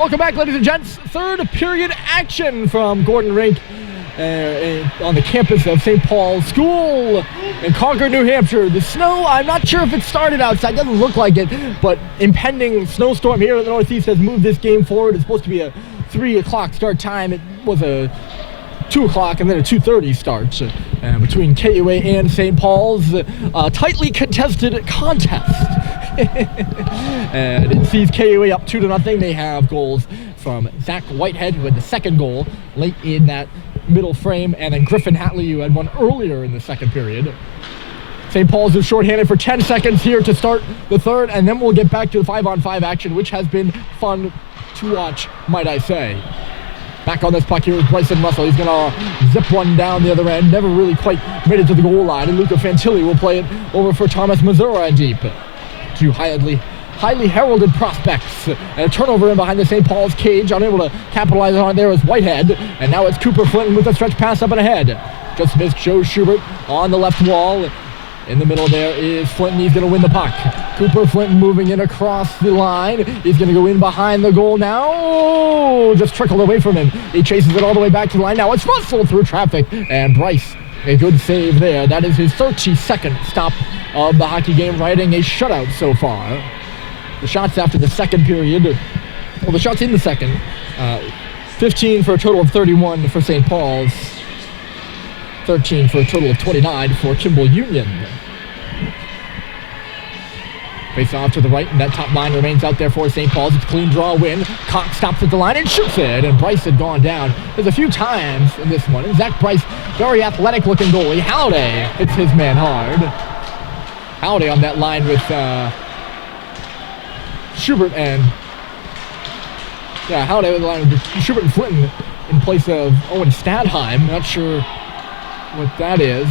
Welcome back, ladies and gents. Third period action from Gordon Rink on the campus of St. Paul's School in Concord, New Hampshire. The snow, I'm not sure if it started outside. Doesn't look like it, but impending snowstorm here in the Northeast has moved this game forward. It's supposed to be a 3 o'clock start time. It was a 2 o'clock and then a 2:30 start between KUA and St. Paul's. A tightly contested contest. And it sees KUA up 2-0. They have goals from Zach Whitehead, who had the second goal late in that middle frame, and then Griffin Hatley, who had one earlier in the second period. St. Paul's is shorthanded for 10 seconds here to start the third, and then we'll get back to the 5-on-5 action, which has been fun to watch, might I say. Back on this puck here is Bryson Russell. He's going to zip one down the other end. Never really quite made it to the goal line. And Luca Fantilli will play it over for Thomas Missoura and deep. Two highly heralded prospects. And a turnover in behind the St. Paul's cage. Unable to capitalize on it there is Whitehead. And now it's Cooper Flinton with a stretch pass up and ahead. Just missed Joe Schubert on the left wall. In the middle there is Flinton. He's going to win the puck. Cooper Flinton moving in across the line. He's going to go in behind the goal now. Just trickled away from him. He chases it all the way back to the line. Now it's Russell through traffic. And Bryce, a good save there. That is his 32nd stop of the hockey game, riding a shutout so far. The shots after the second period, well, the shots in the second, 15 for a total of 31 for St. Paul's. 13 for a total of 29 for Kimball Union. Face off to the right, and that top line remains out there for St. Paul's. It's a clean draw win. Cox stops at the line and shoots it, and Bryce had gone down. There's a few times in this one, and Zach Bryce, very athletic-looking goalie. Halliday hits his man hard. Halliday on that line with Schubert and... Yeah, Halliday with the line with Schubert and Flinton in place of Owen Stadheim. Not sure what that is.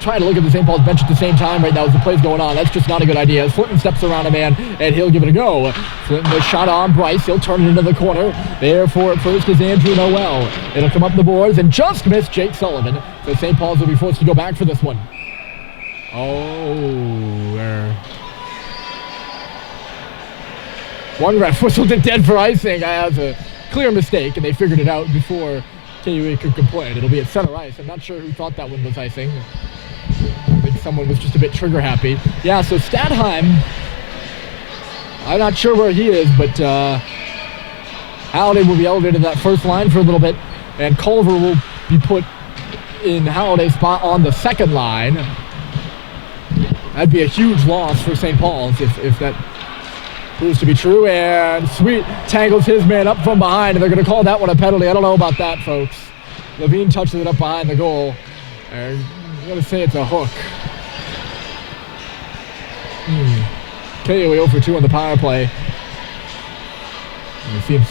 Trying to look at the St. Paul's bench at the same time right now as the play's going on. That's just not a good idea. As Flinton steps around a man, and he'll give it a go. Flinton, the shot on Bryce. He'll turn it into the corner. There for it first is Andrew Noel. It'll come up the boards and just miss Jake Sullivan. So St. Paul's will be forced to go back for this one. One ref whistled it dead for icing. That was a clear mistake, and they figured it out before KUA could complain. It'll be at center ice. I'm not sure who thought that one was icing. I think someone was just a bit trigger happy. Yeah, so Stadheim, I'm not sure where he is, but Halliday will be elevated to that first line for a little bit, and Culver will be put in Halliday's spot on the second line. That'd be a huge loss for St. Paul's if that proves to be true, and Sweet tangles his man up from behind, and they're going to call that one a penalty. I don't know about that, folks. Levine touches it up behind the goal, and I'm going to say it's a hook. KUA 0 for 2 on the power play. And it seems,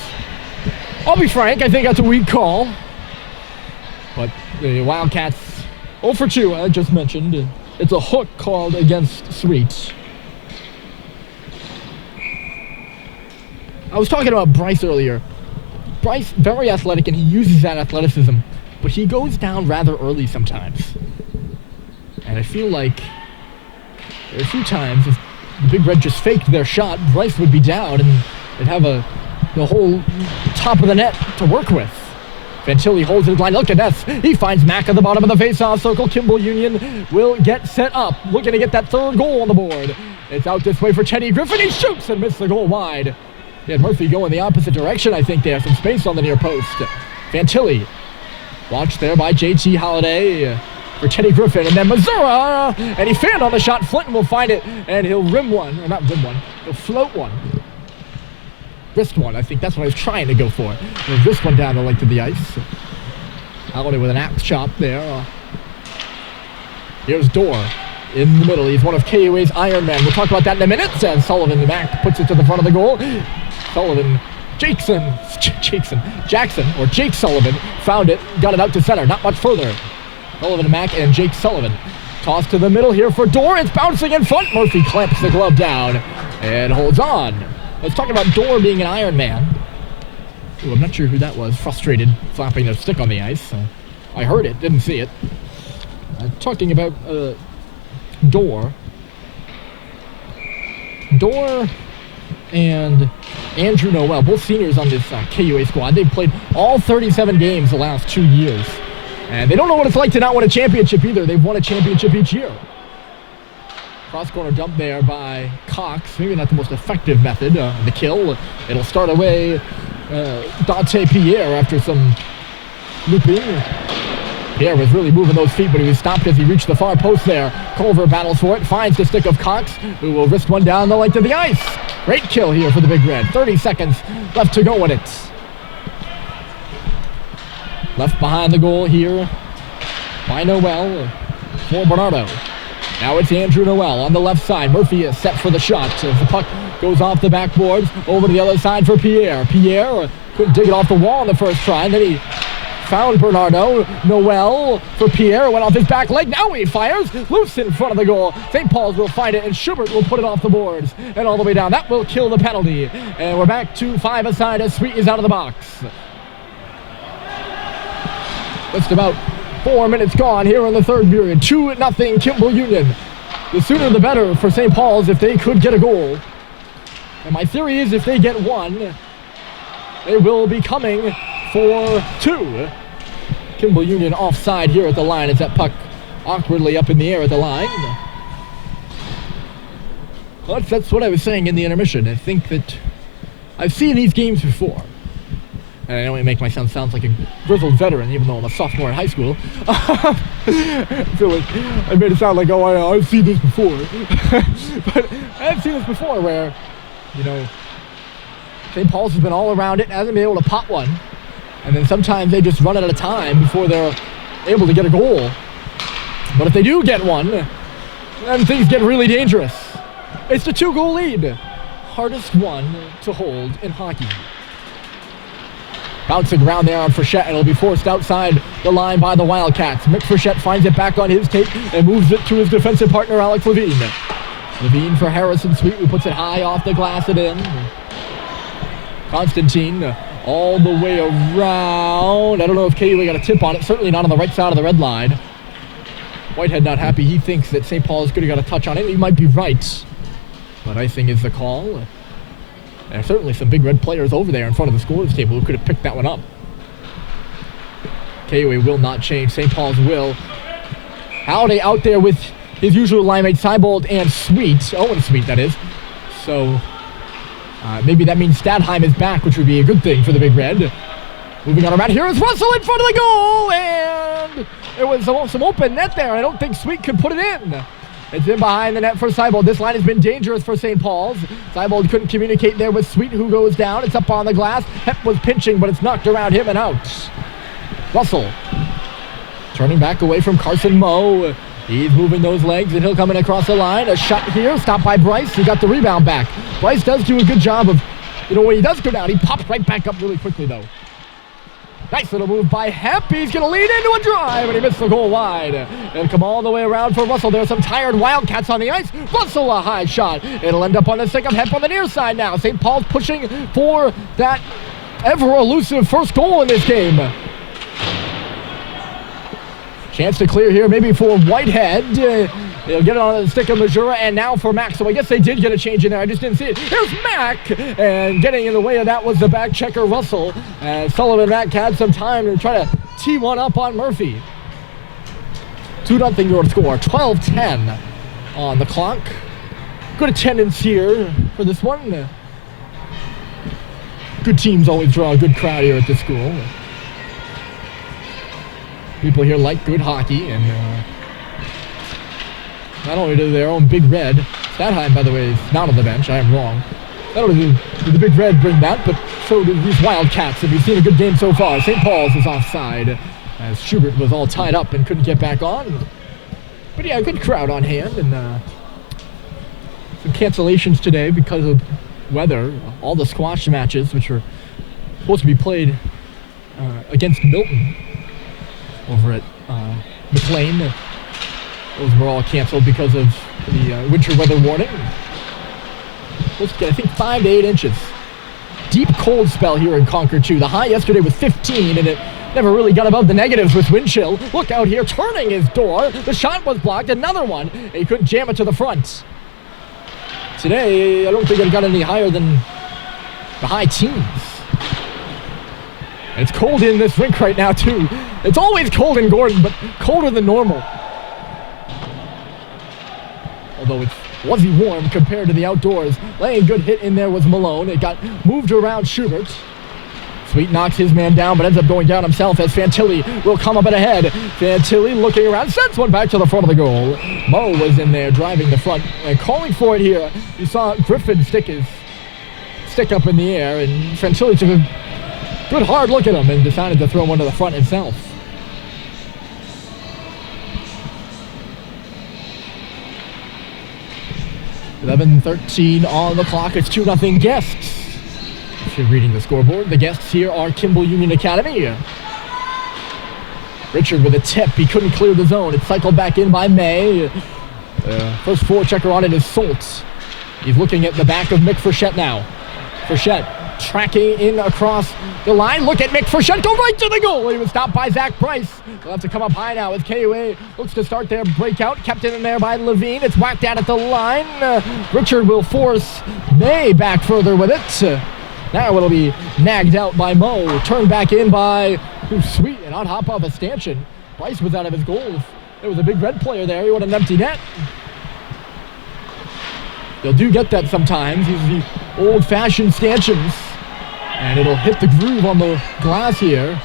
I'll be frank, I think that's a weak call. But the Wildcats 0 for 2, I just mentioned. It's a hook called against Sweet. I was talking about Bryce earlier. Bryce, very athletic, and he uses that athleticism, but he goes down rather early sometimes. And I feel like there are a few times if the Big Red just faked their shot, Bryce would be down, and they'd have the whole top of the net to work with. Fantilli holds his line. Look at this. He finds Mack at the bottom of the face-off circle. Kimball Union will get set up, looking to get that third goal on the board. It's out this way for Teddy Griffin. He shoots and misses the goal wide. He had Murphy go in the opposite direction. I think they have some space on the near post. Fantilli, launched there by JT Halliday for Teddy Griffin, and then Missoura, and he fanned on the shot. Flinton will find it, and he'll rim one, or not rim one, he'll float one. Wrist one, I think that's what I was trying to go for. He'll wrist one down the length of the ice. Halliday with an axe chop there. Here's Dorr in the middle. He's one of KUA's Iron Men. We'll talk about that in a minute. And Sullivan, the Mac, puts it to the front of the goal. Sullivan, Jake Sullivan found it, got it out to center, not much further. Sullivan, Mack, and Jake Sullivan. Toss to the middle here for Dorr. It's bouncing in front. Murphy clamps the glove down and holds on. Let's talk about Dorr being an Iron Man. Ooh, I'm not sure who that was. Frustrated, flapping their stick on the ice. I heard it, didn't see it. Talking about Dorr. Dorr and Andrew Noel, both seniors on this KUA squad. They've played all 37 games the last 2 years. And they don't know what it's like to not win a championship either. They've won a championship each year. Cross-corner dump there by Cox. Maybe not the most effective method. The kill. It'll start away Dante Pierre after some looping. Pierre was really moving those feet, but he was stopped as he reached the far post there. Culver battles for it, finds the stick of Cox, who will wrist one down the length of the ice. Great kill here for the Big Red. 30 seconds left to go in it. Left behind the goal here by Noel for Bernardo. Now it's Andrew Noel on the left side. Murphy is set for the shot as the puck goes off the backboards. Over to the other side for Pierre. Pierre couldn't dig it off the wall in the first try, and then he found Bernardo. Noel for Pierre, went off his back leg. Now he fires loose in front of the goal. St. Paul's will find it, and Schubert will put it off the boards and all the way down. That will kill the penalty. And we're back to 5 aside as Sweet is out of the box. Just about 4 minutes gone here in the third period. 2-0 Kimball Union. The sooner the better for St. Paul's if they could get a goal. And my theory is if they get one, they will be coming for 2. Kimball Union offside here at the line as that puck awkwardly up in the air at the line. Well, that's what I was saying in the intermission. I think that I've seen these games before. And I know it makes myself sound like a grizzled veteran, even though I'm a sophomore in high school. I feel like I made it sound like, oh, I've seen this before. But I've seen this before where, you know, St. Paul's has been all around it, hasn't been able to pop one. And then sometimes they just run out of time before they're able to get a goal. But if they do get one, then things get really dangerous. It's the 2-goal lead. Hardest one to hold in hockey. Bouncing around there on Frechette, and it'll be forced outside the line by the Wildcats. Mick Frechette finds it back on his tape and moves it to his defensive partner, Alex Levine. Levine for Harrison Sweet, who puts it high off the glass and in. Constantine all the way around. I don't know if KUA got a tip on it. Certainly not on the right side of the red line. Whitehead not happy. He thinks that St. Paul's could have got a touch on it. He might be right. But icing is the call. There's certainly some Big Red players over there in front of the scorers table who could have picked that one up. KUA will not change. St. Paul's will. Howdy out there with his usual line mate, Seibold and Sweet. Owen Sweet, that is. So maybe that means Stadheim is back, which would be a good thing for the Big Red. Moving on around, here is Russell in front of the goal, and it was some open net there. I don't think Sweet could put it in. It's in behind the net for Seibold. This line has been dangerous for St. Paul's. Seibold couldn't communicate there with Sweet, who goes down. It's up on the glass. Hep was pinching, but it's knocked around him and out. Russell turning back away from Carson Moe. He's moving those legs, and he'll come in across the line. A shot here, stopped by Bryce. He got the rebound back. Bryce does do a good job of, when he does go down, he pops right back up really quickly, though. Nice little move by Hep. He's going to lead into a drive, and he missed the goal wide. It'll come all the way around for Russell. There's some tired Wildcats on the ice. Russell, a high shot. It'll end up on the stick of Hep on the near side now. St. Paul's pushing for that ever-elusive first goal in this game. Chance to clear here, maybe for Whitehead. They'll get it on the stick of Majura, and now for Mack. So I guess they did get a change in there. I just didn't see it. Here's Mack, and getting in the way of that was the back checker, Russell. Sullivan Mack had some time to try to tee one up on Murphy. 2-0 your score. 12-10 on the clock. Good attendance here for this one. Good teams always draw a good crowd here at this school. People here like good hockey, and not only do their own Big Red. Stadheim, by the way, is not on the bench. I am wrong. Not only do the Big Red bring that, but so do these Wildcats, and we've seen a good game so far. St. Paul's is offside, as Schubert was all tied up and couldn't get back on. But yeah, a good crowd on hand, and some cancellations today because of weather. All the squash matches, which were supposed to be played against Milton over at McLean, those were all canceled because of the winter weather warning. Supposed to get, I think, 5 to 8 inches. Deep cold spell here in Concord, too. The high yesterday was 15, and it never really got above the negatives with wind chill. Look out here, turning his door. The shot was blocked. Another one. He couldn't jam it to the front. today, I don't think it got any higher than the high teens. It's cold in this rink right now, too. It's always cold in Gordon, but colder than normal. Although it's wasn't warm compared to the outdoors. Laying a good hit in there was Malone. It got moved around Schubert. Sweet knocks his man down, but ends up going down himself as Fantilli will come up and ahead. Fantilli looking around, sends one back to the front of the goal. Mo was in there driving the front and calling for it here. You saw Griffin stick his stick up in the air, and Fantilli took a good hard look at him and decided to throw one to the front himself. .13 on the clock. It's 2-0 Guests. If you're reading the scoreboard, the Guests here are Kimball Union Academy. Richard with a tip. He couldn't clear the zone. It's cycled back in by May. First forechecker on it is Soltz. He's looking at the back of Mick Frechette now. Frechette tracking in across the line. Look at Mick Frechette go right to the goal. He was stopped by Zach Price. He'll have to come up high now as KUA looks to start their breakout. Kept in there by Levine. It's whacked out at the line. Richard will force May back further with it. Now it'll be nagged out by Mo. Turned back in by Sweet, and on hop off a stanchion. Price was out of his goal. There was a big red player there. He wanted an empty net. They'll do get that sometimes. These are the old-fashioned stanchions. And it'll hit the groove on the glass here.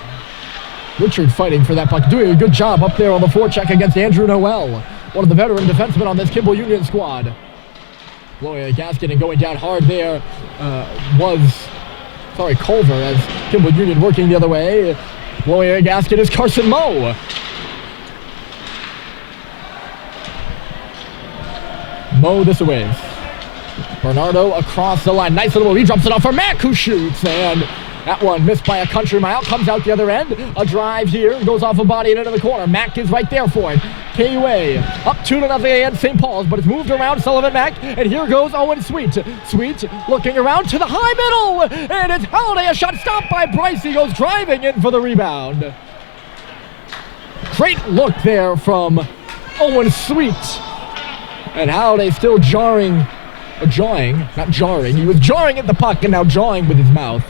Richard fighting for that puck, doing a good job up there on the forecheck against Andrew Noel, one of the veteran defensemen on this Kimball Union squad. Blowing a gasket and going down hard there Culver, as Kimball Union working the other way. Blowing a gasket is Carson Moe. Moe this away. Bernardo across the line. Nice little move. He drops it off for Mack, who shoots. And that one missed by a country mile. Comes out the other end. A drive here. Goes off a body and into the corner. Mack is right there for it. KUA up 2-0 against St. Paul's, but it's moved around Sullivan Mack. And here goes Owen Sweet. Sweet looking around to the high middle. And it's Halliday. A shot stopped by Bryce. He goes driving in for the rebound. Great look there from Owen Sweet. And Halliday still jawing. Not jarring. He was jarring at the puck and now jawing with his mouth.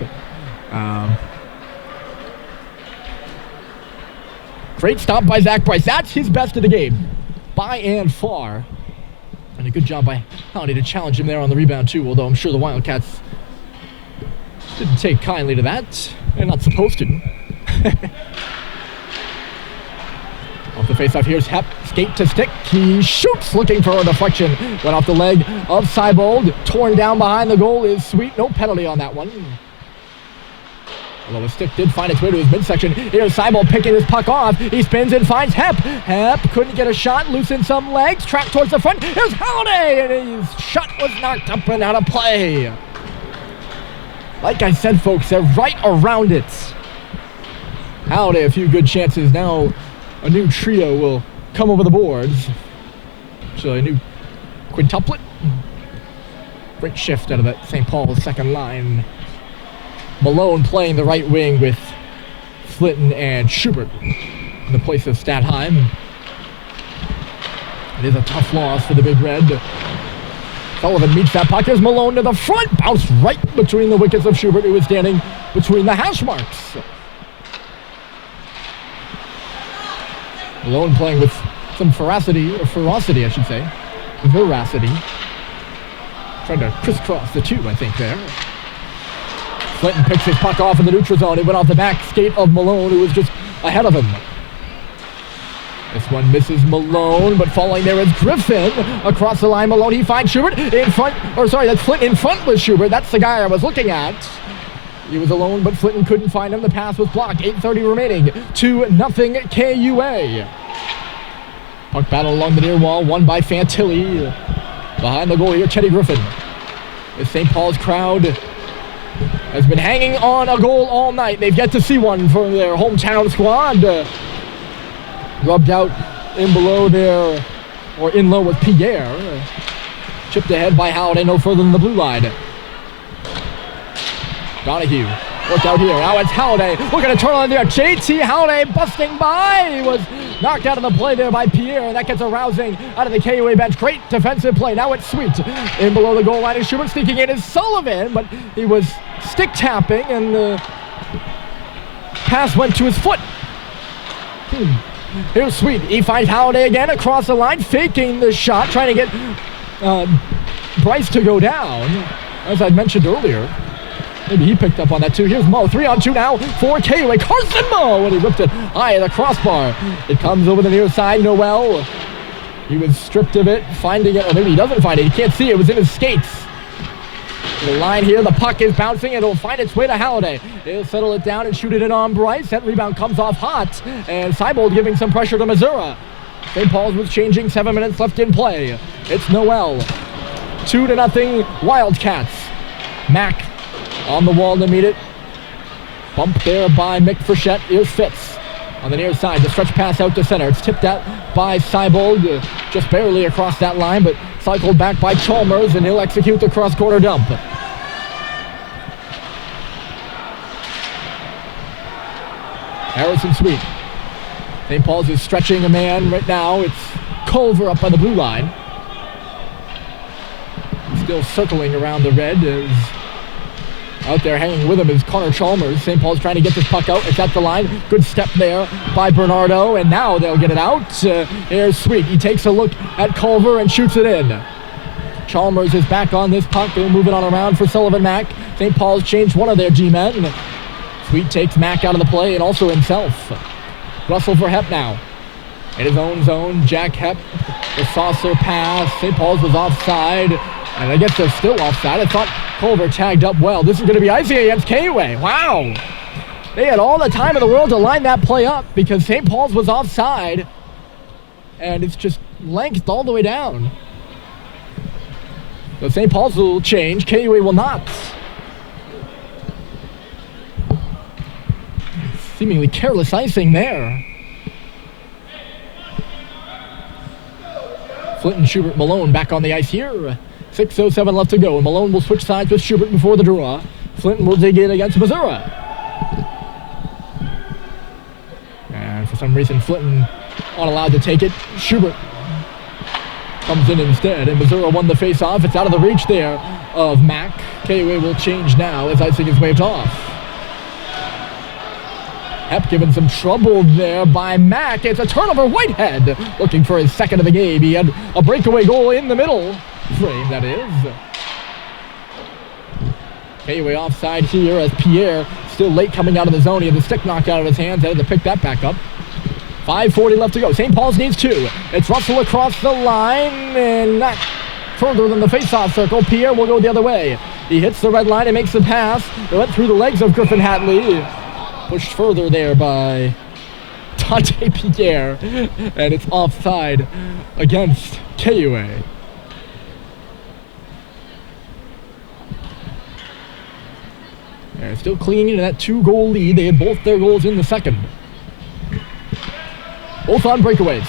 Great stop by Zach Price. That's his best of the game, by and far. And a good job by Halliday to challenge him there on the rebound too, although I'm sure the Wildcats didn't take kindly to that. They're not supposed to. Off the face-off, here's Hepp, skate to stick. He shoots, looking for a deflection. Went off the leg of Seibold. Torn down behind the goal is Sweet. No penalty on that one. Although the stick did find its way to his midsection. Here's Seibold picking his puck off. He spins and finds Hepp. Hepp couldn't get a shot, loosened some legs, tracked towards the front. Here's Halliday, and his shot was knocked up and out of play. Like I said, folks, they're right around it. Halliday, a few good chances now. A new trio will come over the boards. So a new quintuplet. Great shift out of that St. Paul's second line. Malone playing the right wing with Flitton and Schubert in the place of Statheim. It is a tough loss for the Big Red. Sullivan meets that puck. Here's Malone to the front. Bounced right between the wickets of Schubert, who was standing between the hash marks. Malone playing with some ferocity, I should say. Veracity. Trying to crisscross the two, I think, there. Clinton picks his puck off in the neutral zone. It went off the back skate of Malone, who was just ahead of him. This one misses Malone, but falling there is Griffin. Across the line, Malone, he finds Schubert in front. That's Flint in front with Schubert. That's the guy I was looking at. He was alone, but Flitton couldn't find him. The pass was blocked. 8:30 remaining. 2-0 KUA. Puck battle along the near wall, won by Fantilli. Behind the goal here, Teddy Griffin. The St. Paul's crowd has been hanging on a goal all night. They've yet to see one from their hometown squad. Rubbed out in below there, or in low with Pierre. Chipped ahead by Halliday, no further than the blue line. Donahue Look out here. Now it's Halliday. Looking to turn on there. JT Halliday busting by. He was knocked out of the play there by Pierre. That gets a rousing out of the KUA bench. Great defensive play. Now it's Sweet. In below the goal line is Schubert. Sneaking in is Sullivan, but he was stick tapping and the pass went to his foot. Here's Sweet. He finds Halliday again across the line, faking the shot, trying to get Bryce to go down, as I mentioned earlier. Maybe he picked up on that too. Here's Mo, 3-on-2 now for KUA. Carson Mo, and he whipped it high at the crossbar. It comes over the near side. Noel, he was stripped of it, finding it, or maybe he doesn't find it. He can't see it. It was in his skates. The line here, the puck is bouncing, and it'll find its way to Halliday. He'll settle it down and shoot it in on Bryce. That rebound comes off hot, and Seibold giving some pressure to Missouri. St. Paul's was changing, 7 minutes left in play. It's Noel. 2-0 Wildcats. Mack on the wall to meet it. Bump there by Mick Frechette. Here's Fitz on the near side. The stretch pass out to center. It's tipped out by Seibold, just barely across that line, but cycled back by Chalmers, and he'll execute the cross-corner dump. Harrison Sweet. St. Paul's is stretching a man right now. It's Culver up by the blue line. Still circling around the red. Out there hanging with him is Connor Chalmers. St. Paul's trying to get this puck out. It's at the line. Good step there by Bernardo, and now they'll get it out. Here's Sweet. He takes a look at Culver and shoots it in. Chalmers is back on this puck. They'll move it on around for Sullivan Mack. St. Paul's changed one of their G-men. Sweet takes Mack out of the play and also himself. Russell for Hep now. In his own zone, Jack Hep, the saucer pass. St. Paul's was offside, and I guess they're still offside. I thought Culver tagged up well. This is going to be icing against KUA. Wow. They had all the time in the world to line that play up because St. Paul's was offside, and it's just lengthed all the way down. So St. Paul's will change. KUA will not. Seemingly careless icing there. Flint and Schubert Malone back on the ice here. 6:07 left to go, and Malone will switch sides with Schubert before the draw. Flint will dig in against Missouri. And for some reason, Flint not allowed to take it. Schubert comes in instead, and Missouri won the face-off. It's out of the reach there of Mack. KUA will change now as icing is waved off. Hep given some trouble there by Mack. It's a turnover. Whitehead looking for his second of the game. He had a breakaway goal in the middle frame, that is. KUA offside here as Pierre still late coming out of the zone. He had the stick knocked out of his hands. Had to pick that back up. 5:40 left to go. St. Paul's needs two. It's Russell across the line and not further than the face-off circle. Pierre will go the other way. He hits the red line and makes the pass. It went through the legs of Griffin Hatley. Pushed further there by Dante Pierre, and it's offside against KUA. They're still clinging to that 2-goal lead. They had both their goals in the second. Both on breakaways.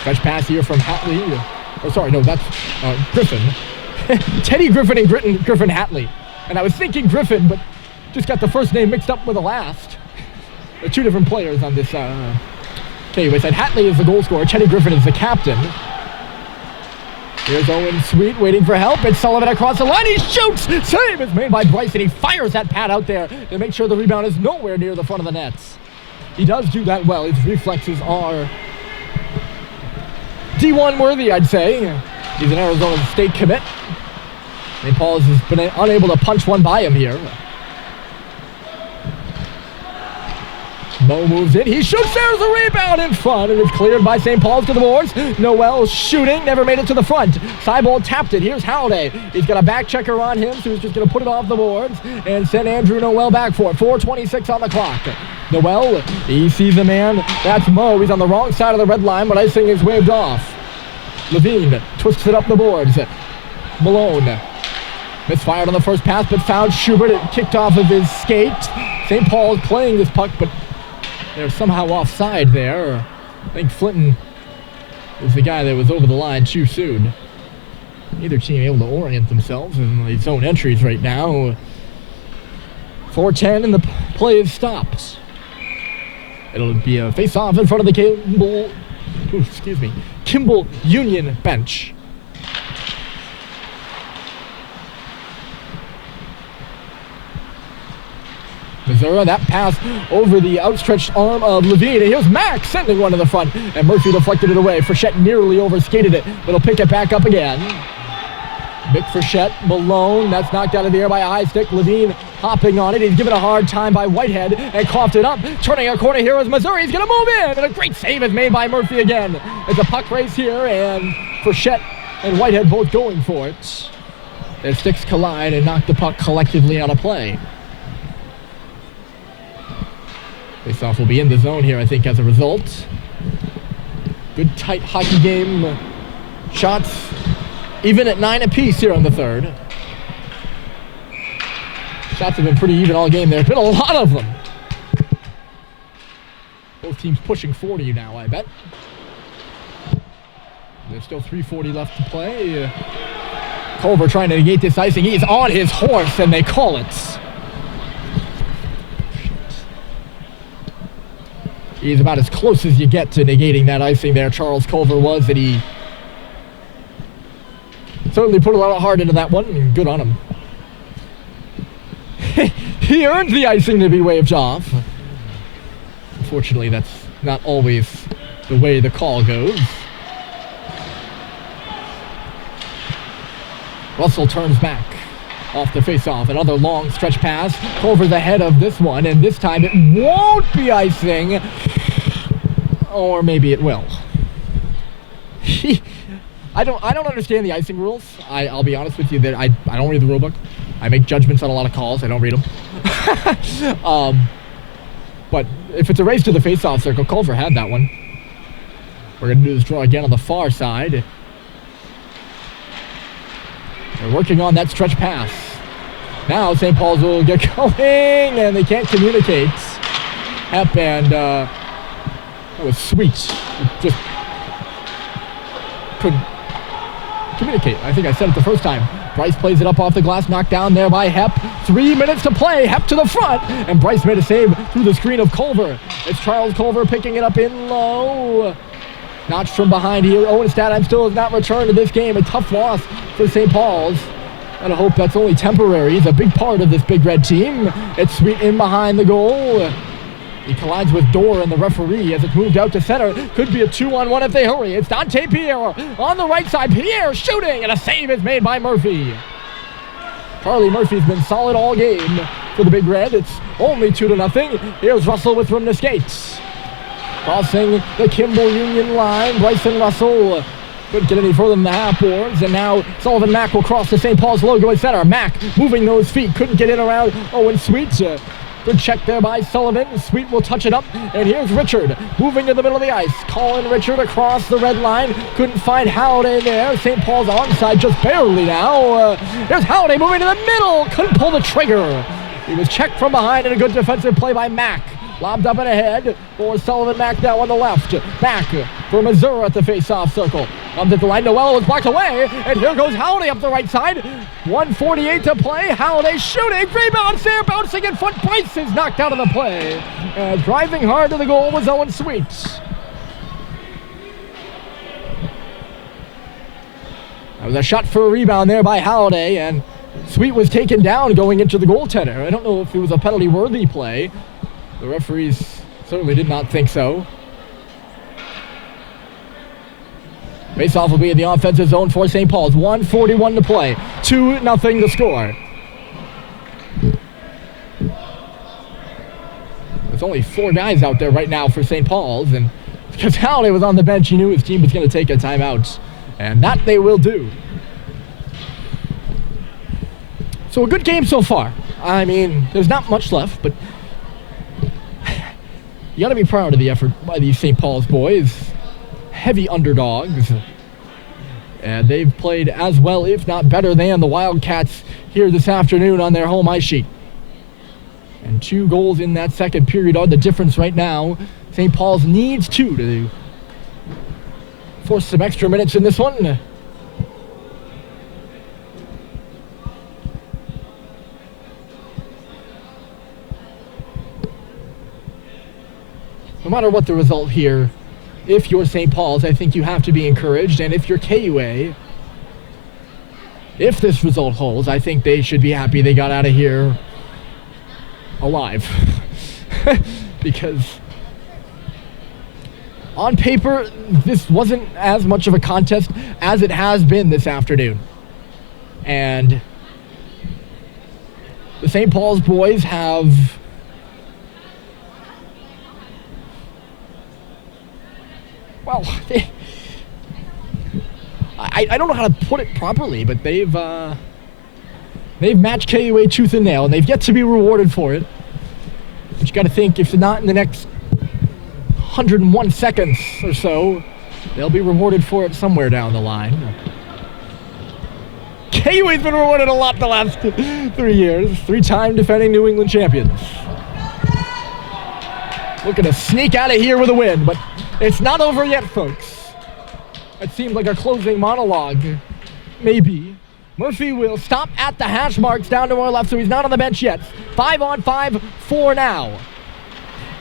Stretch pass here from Hatley. Oh, sorry, no, that's Griffin. Teddy Griffin and Griffin Hatley. And I was thinking Griffin, but just got the first name mixed up with the last. There are two different players on this KUA side. Hatley is the goal scorer. Teddy Griffin is the captain. Here's Owen Sweet waiting for help. It's Sullivan across the line. He shoots! Save is made by Bryce, and he fires that pad out there to make sure the rebound is nowhere near the front of the nets. He does do that well. His reflexes are D1 worthy, I'd say. He's an Arizona State commit. St. Paul's has been unable to punch one by him here. Mo moves in. He shoots. There's a rebound in front, and it's cleared by St. Paul's to the boards. Noel shooting. Never made it to the front. Seibold tapped it. Here's Halliday. He's got a back checker on him, so he's just going to put it off the boards and send Andrew Noel back for it. 4:26 on the clock. Noel, he sees a man. That's Mo. He's on the wrong side of the red line, but icing is waved off. Levine twists it up the boards. Malone misfired on the first pass, but found Schubert. It kicked off of his skate. St. Paul's playing this puck, but they're somehow offside there. I think Flinton was the guy that was over the line too soon. Neither team able to orient themselves in the zone entries right now. 4:10 and the play is stopped. It'll be a face-off in front of the Kimball Union bench. Missouri, that pass over the outstretched arm of Levine. And here's Mack sending one to the front. And Murphy deflected it away. Frechette nearly overskated it, but he'll pick it back up again. Mick Frechette, Malone, that's knocked out of the air by a high stick. Levine hopping on it. He's given a hard time by Whitehead and coughed it up. Turning a corner here is Missouri. He's going to move in. And a great save is made by Murphy again. It's a puck race here, and Frechette and Whitehead both going for it. Their sticks collide and knock the puck collectively out of play. Faceoff will be in the zone here, I think, as a result. Good tight hockey game. Shots even at 9 apiece here on the third. Shots have been pretty even all game. There's been a lot of them. Both teams pushing 40 now, I bet. There's still 3:40 left to play. Culver trying to negate this icing. He's on his horse, and they call it. He's about as close as you get to negating that icing there. Charles Culver was, and he certainly put a lot of heart into that one, and good on him. He earned the icing to be waved off. Unfortunately, that's not always the way the call goes. Russell turns back off the face-off. Another long stretch pass. Culver's ahead of this one, and this time it won't be icing. Or maybe it will. I don't understand the icing rules. I'll be honest with you that I don't read the rule book. I make judgments on a lot of calls. I don't read them. But if it's a race to the face-off circle, Culver had that one. We're going to do this draw again on the far side. They're working on that stretch pass. Now St. Paul's will get going, and they can't communicate. Hep and that was sweet. It just couldn't communicate. I think I said it the first time. Bryce plays it up off the glass, knocked down there by Hep. 3 minutes to play. Hep to the front, and Bryce made a save through the screen of Culver. It's Charles Culver picking it up in low. Notched from behind here. Owen Stadheim still has not returned to this game. A tough loss for St. Paul's. And I hope that's only temporary. He's a big part of this Big Red team. It's Sweet in behind the goal. He collides with Dorr and the referee as it's moved out to center. Could be a 2-on-1 if they hurry. It's Dante Pierre on the right side. Pierre shooting, and a save is made by Murphy. Charlie Murphy's been solid all game for the Big Red. It's only 2-0. Here's Russell with room to skate. Crossing the Kimball Union line. Bryson Russell couldn't get any further than the half boards. And now Sullivan Mack will cross the St. Paul's logo at center. Mack moving those feet. Couldn't get in around Owen Sweet. Good check there by Sullivan. Sweet will touch it up. And here's Richard moving to the middle of the ice. Calling Richard across the red line. Couldn't find Howday there. St. Paul's onside just barely now. There's Howday moving to the middle. Couldn't pull the trigger. He was checked from behind, and a good defensive play by Mack. Lobbed up and ahead for Sullivan Mack now on the left. Mack for Missouri at the face-off circle. Comes at the line. Noel is blocked away. And here goes Howday up the right side. 1:48 to play. Howday shooting. Rebound there. Bouncing in front. Bryce is knocked out of the play. And driving hard to the goal was Owen Sweet. That was a shot for a rebound there by Howday. And Sweet was taken down going into the goaltender. I don't know if it was a penalty-worthy play. The referees certainly did not think so. Face-off will be in the offensive zone for St. Paul's. 1:41 to play. 2-0 the score. There's only 4 guys out there right now for St. Paul's, and because Howley was on the bench, he knew his team was going to take a timeout, and that they will do. So a good game so far. I mean, there's not much left, but you got to be proud of the effort by these St. Paul's boys. Heavy underdogs. And they've played as well, if not better, than the Wildcats here this afternoon on their home ice sheet. And 2 goals in that second period are the difference right now. St. Paul's needs 2 to force some extra minutes in this one. no matter what the result here, if you're St. Paul's, I think you have to be encouraged. And if you're KUA, if this result holds, I think they should be happy they got out of here alive. Because on paper, this wasn't as much of a contest as it has been this afternoon. And the St. Paul's boys have I don't know how to put it properly, but they've matched KUA tooth and nail, and they've yet to be rewarded for it. But you got to think, if not in the next 101 seconds or so, they'll be rewarded for it somewhere down the line. KUA's been rewarded a lot the last 3 years. 3-time defending New England champions. Looking to sneak out of here with a win, but it's not over yet, folks. It seemed like a closing monologue. Maybe. Murphy will stop at the hash marks down to our left, so he's not on the bench yet. 5-on-5 for now.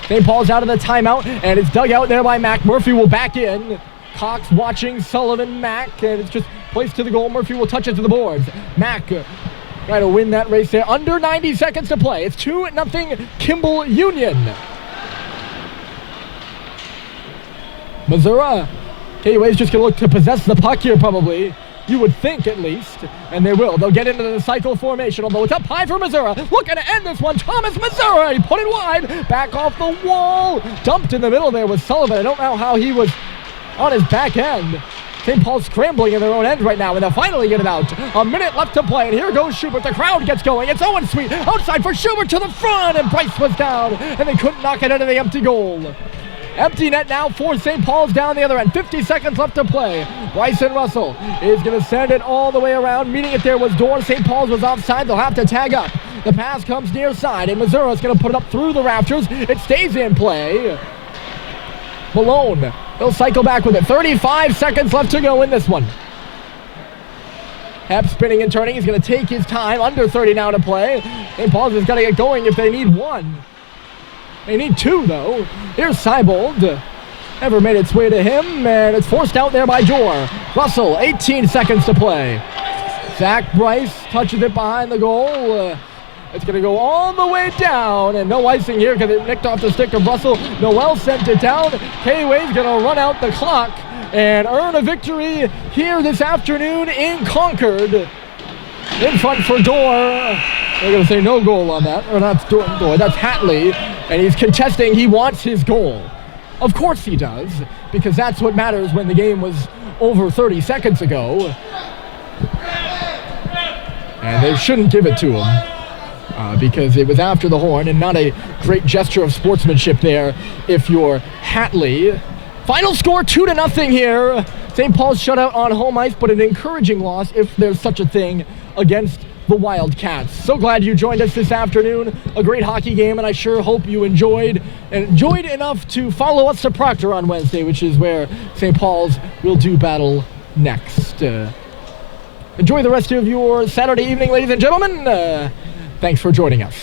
St. Paul's out of the timeout, and it's dug out there by Mack. Murphy will back in. Cox watching Sullivan, Mack, and it's just placed to the goal. Murphy will touch it to the boards. Mack trying to win that race there. Under 90 seconds to play. It's 2-0 Kimball Union. Missouri. KUA is just going to look to possess the puck here, probably. You would think, at least. And they will. They'll get into the cycle formation, although it's up high for Missouri. Looking to end this one. Thomas Missouri put it wide. Back off the wall. Dumped in the middle there with Sullivan. I don't know how he was on his back end. St. Paul's scrambling in their own end right now, and they'll finally get it out. A minute left to play, and here goes Schubert. The crowd gets going. It's Owen Sweet outside for Schubert to the front, and Bryce was down, and they couldn't knock it into the empty goal. Empty net now for St. Paul's down the other end. 50 seconds left to play. Bryson Russell is going to send it all the way around. Meeting it there was Dorn. St. Paul's was offside. They'll have to tag up. The pass comes near side, and Missouri is going to put it up through the rafters. It stays in play. Malone, they'll cycle back with it. 35 seconds left to go in this one. Hep spinning and turning. He's going to take his time. Under 30 now to play. St. Paul's has got to get going if they need one. They need two, though. Here's Seibold. Never made its way to him, and it's forced out there by Dorr. Russell, 18 seconds to play. Zach Bryce touches it behind the goal. It's going to go all the way down, and no icing here because it nicked off the stick of Russell. Noel sent it down. KUA's going to run out the clock and earn a victory here this afternoon in Concord. In front for Dorr. They're going to say no goal on that. Or that's Dorr, that's Hatley. And he's contesting. He wants his goal. Of course he does, because that's what matters when the game was over 30 seconds ago. And they shouldn't give it to him, because it was after the horn, and not a great gesture of sportsmanship there if you're Hatley. Final score 2-0 here. St. Paul's shutout on home ice, but an encouraging loss, if there's such a thing, against the Wildcats. So glad you joined us this afternoon. A great hockey game, and I sure hope you enjoyed enough to follow us to Proctor on Wednesday, which is where St. Paul's will do battle next. Enjoy the rest of your Saturday evening, ladies and gentlemen. Thanks for joining us.